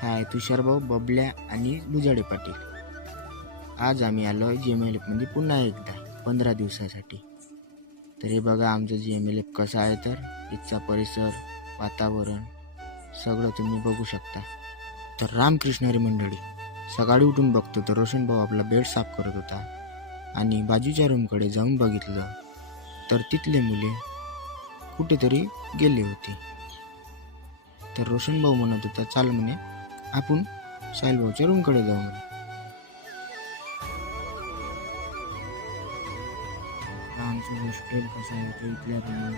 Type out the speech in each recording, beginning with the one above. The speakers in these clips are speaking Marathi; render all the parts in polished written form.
हाय तुषारभाऊ, बबल्या आणि बुजाडे पाटील. आज आम्ही आलो आहे GMLF मध्ये पुन्हा एकदा 15 दिवसासाठी. तर हे बघा आमचं GMLF कसं आहे. तर इथचा परिसर, वातावरण सगळं तुम्ही बघू शकता. तर रामकृष्णारी मंडळी, सकाळी उठून बघतो तर रोशन भाऊ आपला बेड साफ करत होता आणि बाजूच्या रूमकडे जाऊन बघितलं तर तिथले मुले कुठेतरी गेले होते. तर रोशन भाऊ म्हणत होता, चाल म्हणे आपण साहिल भाऊच्या रूमकडे जाऊ म्हणे. आमचं हॉस्टेल कसं आहे ते इथल्या रूम,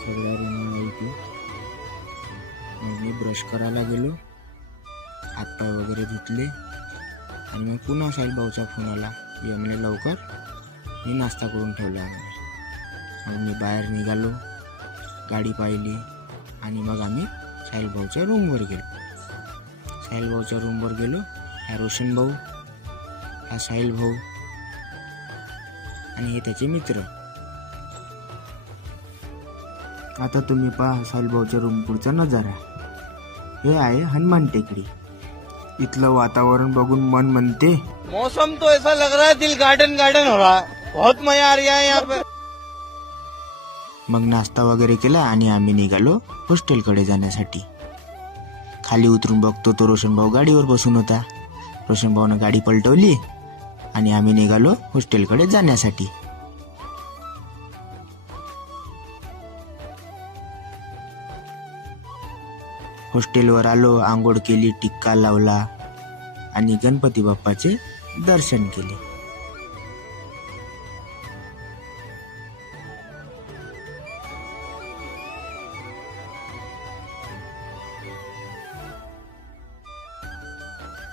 सगळ्या रूम इथे. मग मी ब्रश करायला गेलो, हातपाय वगैरे धुतले आणि मग पुन्हा साहिल भाऊचा फोन आला, ये म्हणे लवकर, मी नाश्ता करून ठेवला आहे. मग मी बाहेर निघालो, गाडी पाहिली आणि मग आम्ही साहिल भाऊच्या रूमवर गेलो. साहिल भाऊच्या रूमवर गेलो. हा रोशन भाऊ, हा साहिल भाऊ आणि हे त्याचे मित्र. आता तुम्ही पहा साहिल भाऊच्या रूम पुढचा नजारा. हे आहे हनुमान टेकडी. इथलं वातावरण बघून मन म्हणते, मौसम तो ऐसा लग रहा है दिल गार्डन गार्डन हो रहा है, बहुत मजा आ रहा है यहाँ पे. मग नाश्ता वगैरे केला आणि आम्ही निघालो हॉस्टेलकडे जाण्यासाठी. खाली उतरून बघतो तो रोशन भाऊ गाडीवर बसून होता. रोशन भाऊनं गाडी पलटवली आणि आम्ही निघालो हॉस्टेलकडे जाण्यासाठी. हॉस्टेलवर आलो, आंघोळ केली, टिक्का लावला आणि गणपती बाप्पाचे दर्शन केले.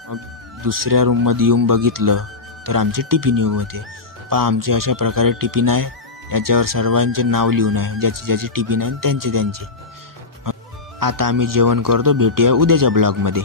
मग दुसऱ्या रूममध्ये येऊन बघितलं तर आमचे टिफिन येऊ होते. पहा आमचे अशा प्रकारे टिफिन आहे, याच्यावर सर्वांचे नाव लिहून आहे, ज्याची ज्याची टिफिन आहे त्यांचे. आता आम्ही जेवण करतो. भेटूया उद्याच्या ब्लॉगमध्ये.